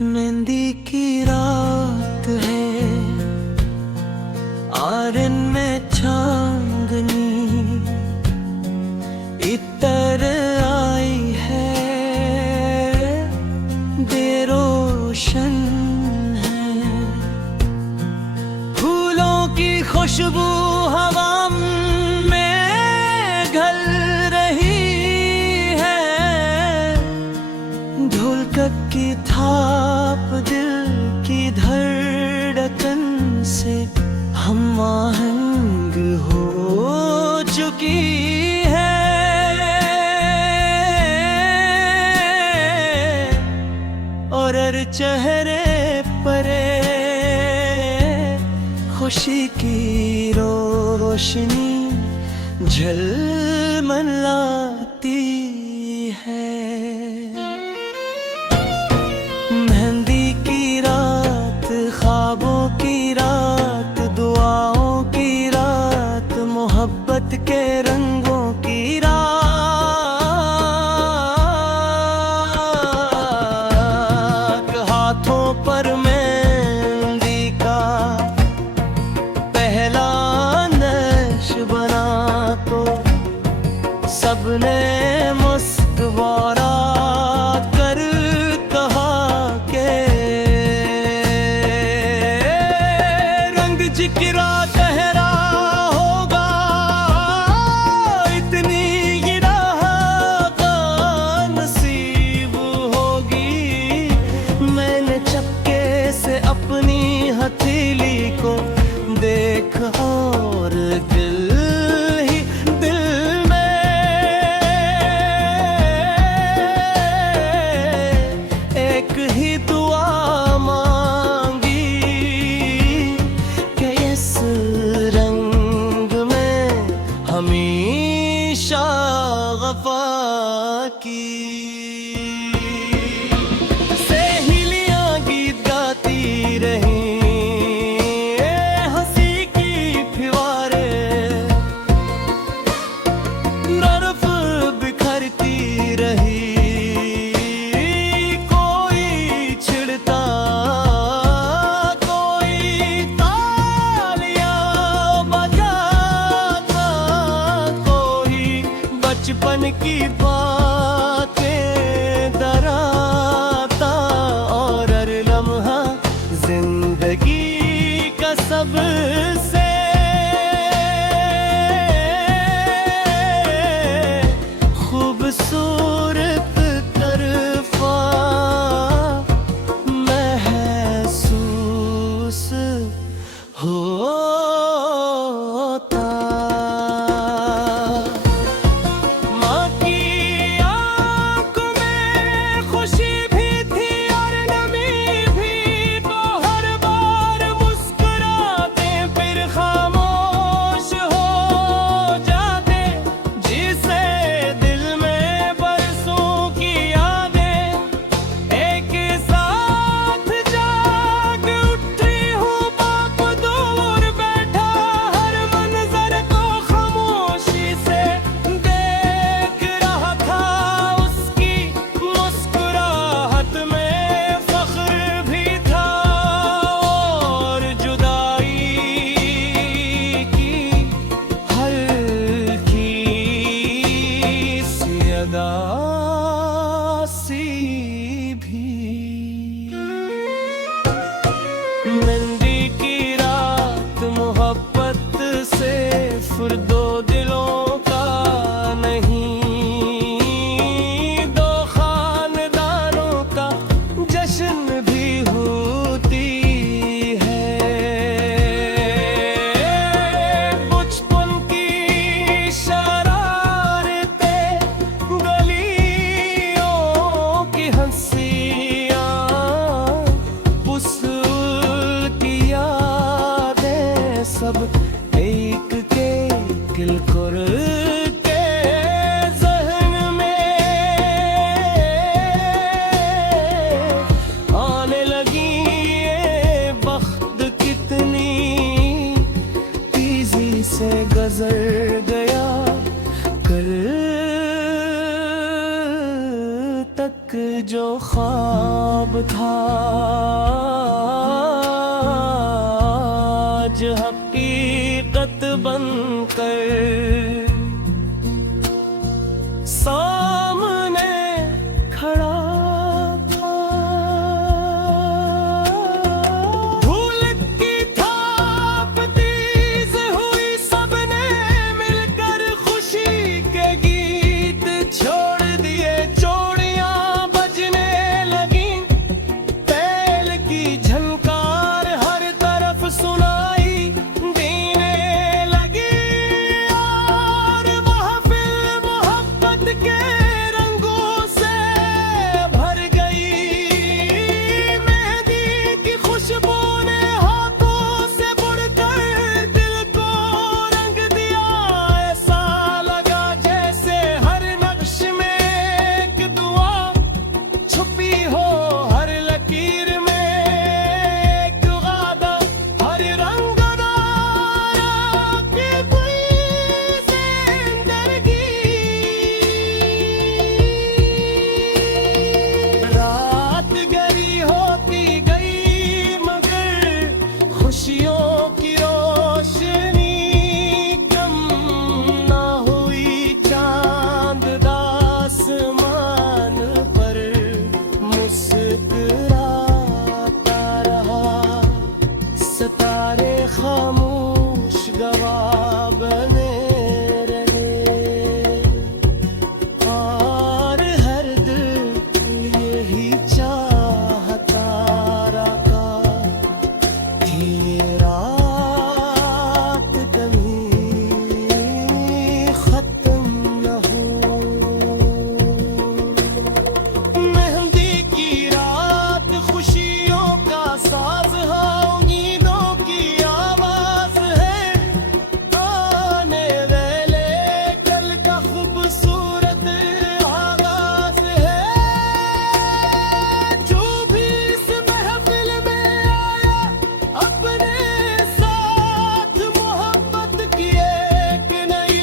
मेहंदी की रात है, आरन में चांदनी इतर आई है, बेरोशन है। फूलों की खुशबू हवा में घल रही है, ढोलक की थाप दिल की धड़कन से हम आहंग हो चुकी है। और हर चेहरे पर खुशी की रोशनी झलमलाती है। मेहंदी की रात, ख्वाबों की रात, दुआओं की रात, मोहब्बत के रंगों की रात। हाथों पर मेहंदी का पहला नक्श बना तो सबने मुस्कुरा कर कहा के रंग जिगरा गहरा होगा, इतनी गिरा का नसीब होगी। मैंने चपके से अपनी हथेली को देखा और दिल ही दिल में एक ही दुआ मांगी कि इस रंग में हमेशा वफा की। सहेलियां गीत गाती रही, बचपन की बातें दराता और हर लम्हा जिंदगी का सबसे खूबसूरत तरफा महसूस होता। मेहंदी की रात मोहब्बत से फिर दो दिलों का नहीं, दो खानदानों का जश्न भी होती है। बचपन की शरारतें गली एक जो ख्वाब था आज हकीकत बनकर सामने खड़ा था। धूल की थाप तेज हुई, सबने मिलकर खुशी के गीत छोड़ दिए, चोड़ियां बजने लगी, बैल की झनकार हर तरफ सुनाई देने लगी और महफिल मोहब्बत के रंगों से भर गई। मेहंदी की खुशबू ने हाथों से बुड़कर दिल को रंग दिया, ऐसा लगा जैसे हर नक्श में एक दुआ छुपी हो, हर लकीर में एक वादा, हर रंग की कोई जिंदगी। रात गरी होती गई मगर खुशियों की रोशनी कम ना हुई, चांद आसमान पर मुस्कुराता रहा, सितारे खामोश गवाह बने रहे और हर दिल यही चाहता रहा कि ये रात कभी खत्म न हो। मेहंदी की रात खुशियों का साज है, उम्मीदों की आवाज है, आने वाले कल का खूबसूरत आगाज है। जो भी इस महफिल में आया अपने साथ मोहब्बत की एक नई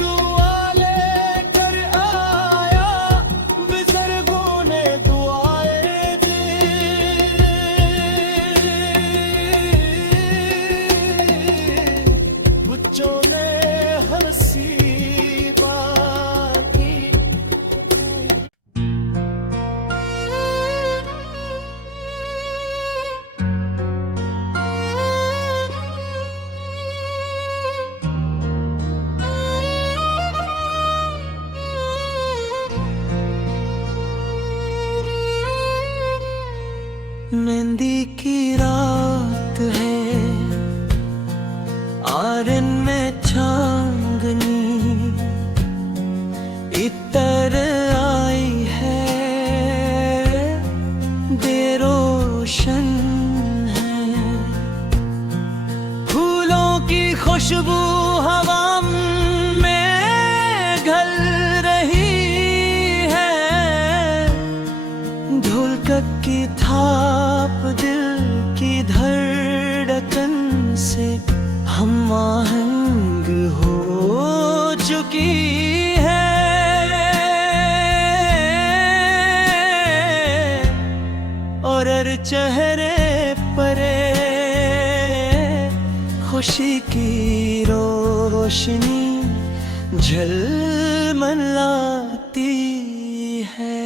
दुआ लेकर आया, बुजुर्गों ने दुआएं दी, बच्चों ने हंसी बात की। मेहंदी की रात है और इनमें चांदनी इतर आई है, बेरोशन है, फूलों की खुशबू हवा में घल रही है, ढोलक की थाप दिल की धड़कन से हम आहंग हो चुकी है और हर चेहरे पर खुशी की रोशनी झलमलाती है।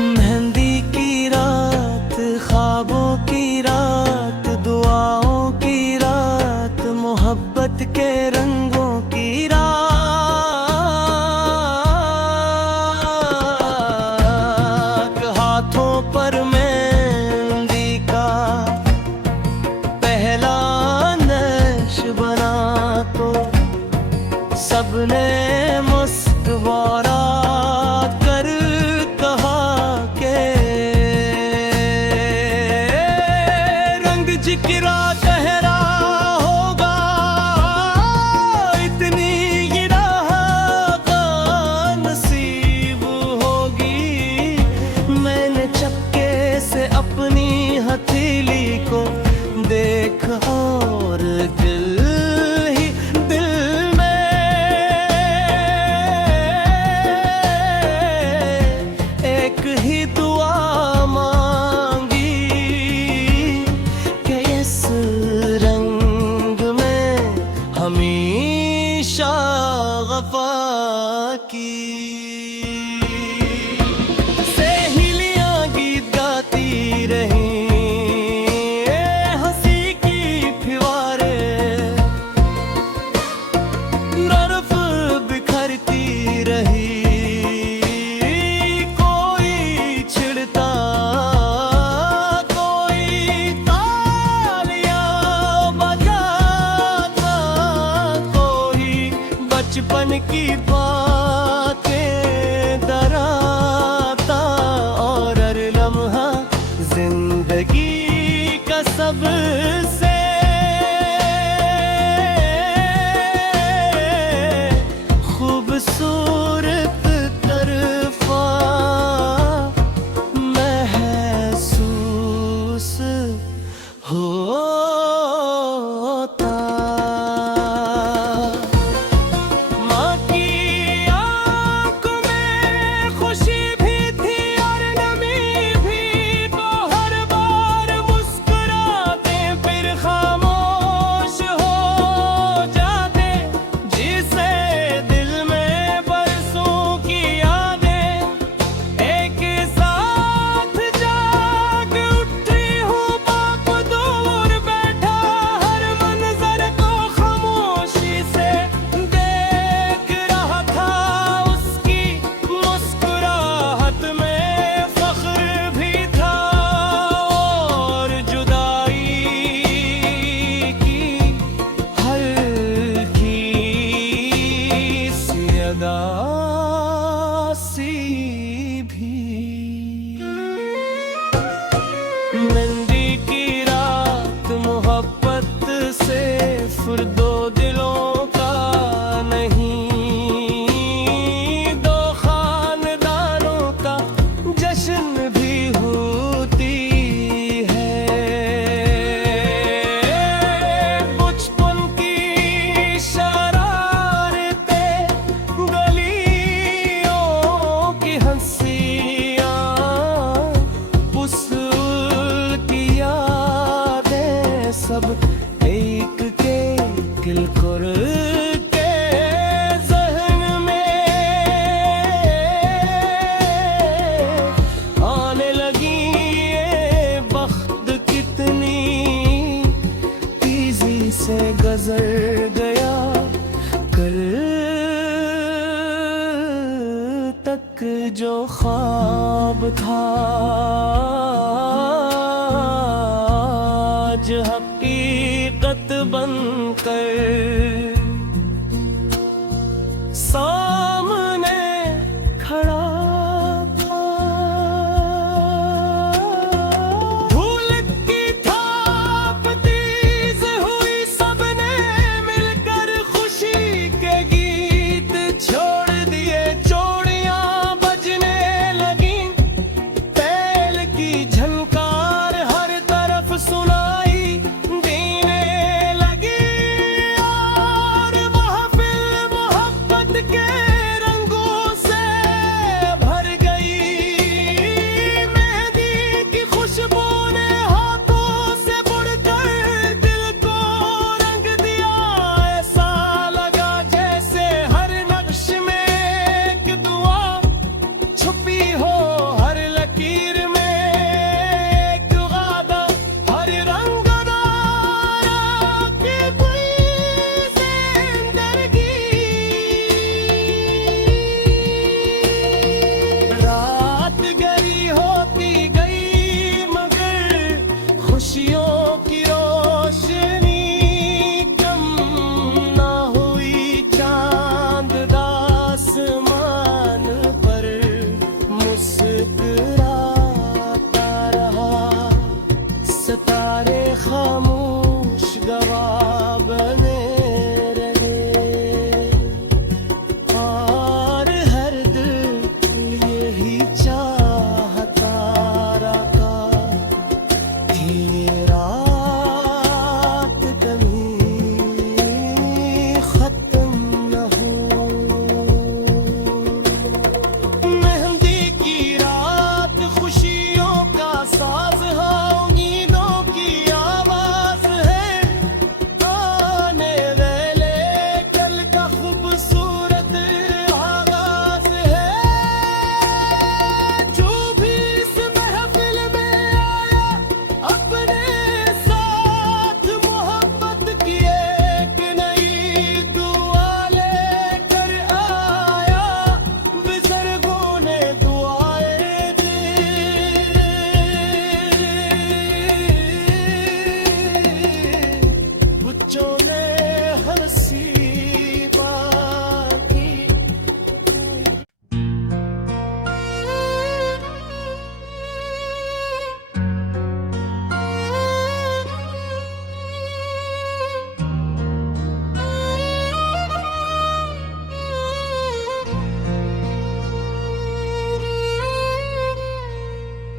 मेहंदी की रात, ख्वाबों की रात, दुआओं की रात, मोहब्बत के रंगों की रात, हाथों पर मेहंदी का पहला नक्श बना तो सब की सहेलियां गीत गाती रहीं, हंसी की फिवारे बर्फ बिखरती रही। कोई छिड़ता, कोई तालियां बजाता, कोई बचपन की बातें दराता, और हर लम्हा जिंदगी का सबसे खूबसूरत तरफा महसूस होता। माँ की आंखों में खुशी भी थी और नमी भी, तो हर बार मुस्कुराते फिर खामोश हो जाते। जिसे दिल में बरसों की यादें एक साथ जाग उठी हूँ। बाप दूर बैठा हर मंजर को खामोशी से देख रहा था। उसकी मुस्कुराहट में फख्र भी था, और जुदाई की हल्की सी अदासी भी। मेहंदी की रात मोहब्बत से फिर दो दिलों का नहीं, दो खानदानों का जश्न भी होती है। बचपन की शरारतें, गलियों की हंसियां, पुस्तूल की यादें, सब एक के किलकुर के ज़हन में आने लगी। ये वक्त कितनी तेजी से गुजर गया, कल तक जो ख्वाब था आज हकीकत बनकर सामने खड़ा था। धूल की थाप तेज हुई, सबने मिलकर खुशी के गीत छोड़ दिए। चूड़ियां बजने लगी, तेल की झनकार हर तरफ सुनाई देने लगी।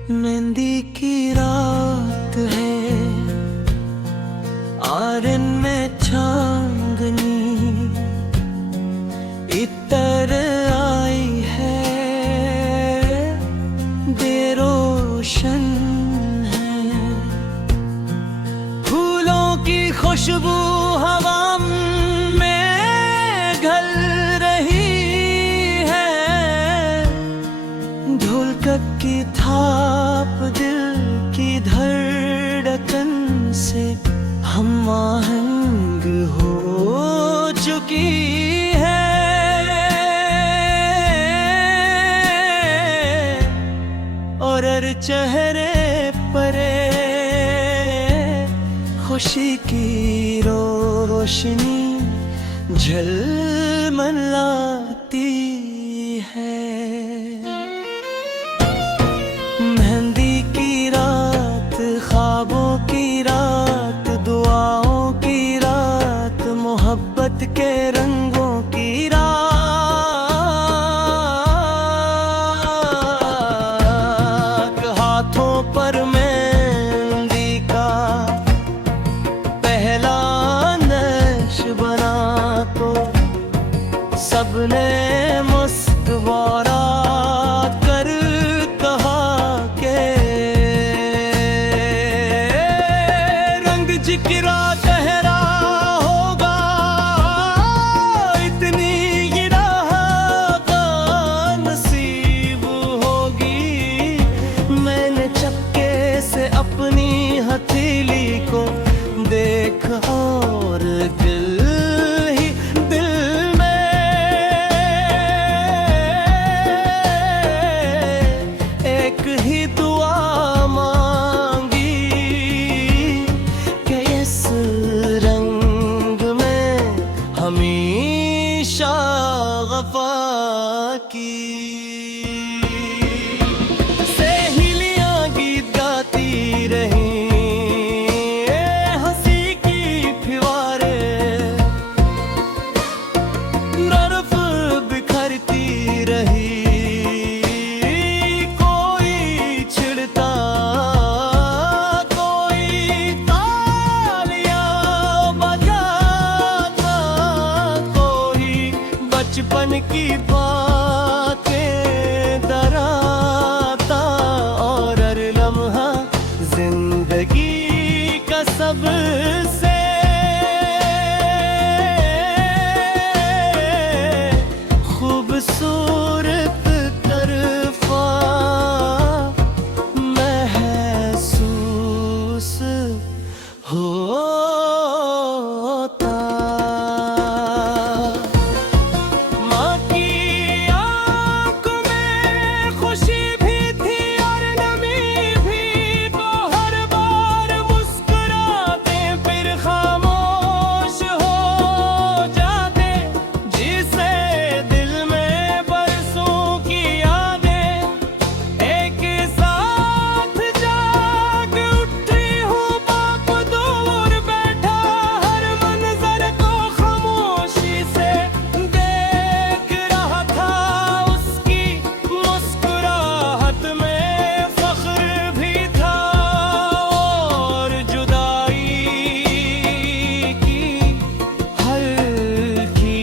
मेहंदी की रात है, आरन में चांदनी इतर आई है, बेरोशन है। फूलों की खुशबू हवा में घल रही है, ढोलक की थाप दिल की धड़कन से हम आहंग हो चुकी है। और हर चेहरे पर खुशी की रोशनी झलमलाती है। मेहंदी की रात, ख्वाबों की रात, दुआओं की रात, मोहब्बत के रंगों की रात। हाथों पर मेहंदी का पहला नक्श बना तो सबने मुस्कुरा कर कहा के रंग जिकरा गहरा होगा, इतनी गिरा का नसीब होगी। मैंने चक्के से अपनी हथेली को देखा और दिल ही दिल में एक ही दुआ मांगी कि इस रंग में हमेशा वफा की। सहेलियां गीत गाती रही, हंसी की फुहारे बर्फ बिखरती रही। कोई छिड़ता, कोई तालियां बजाता, कोई बचपन की बातें दराता। और हर लम्हा जिंदगी का सबसे खूबसूरत तरफा महसूस होता। माँ की आंखों में खुशी भी थी और नमी भी, तो हर बार मुस्कुराते फिर खामोश हो जाते। जिसे दिल में बरसों की यादें एक साथ जाग उठी हूँ। बाप दूर बैठा हर मंजर को खामोशी से देख रहा था। उसकी मुस्कुराहट में फख्र भी था और जुदाई की हल्की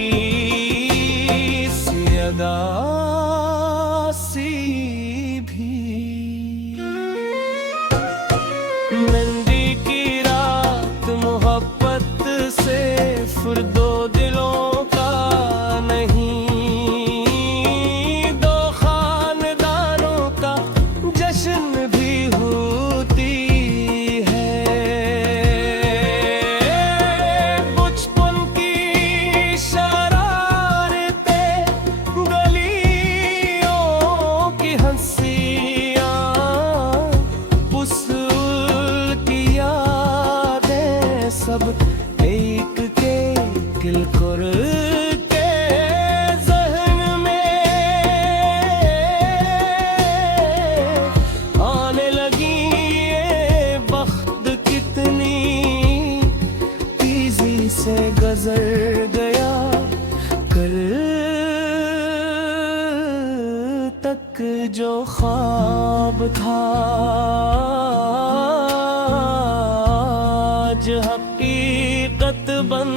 सी अदा सी भी। मेहंदी की रात मोहब्बत से फिर दो दिलों का नहीं, दो खानदानों का जश्न भी होती है। बचपन की शरारतें, गलियों की एक जो ख्वाब था आज हकीकत बन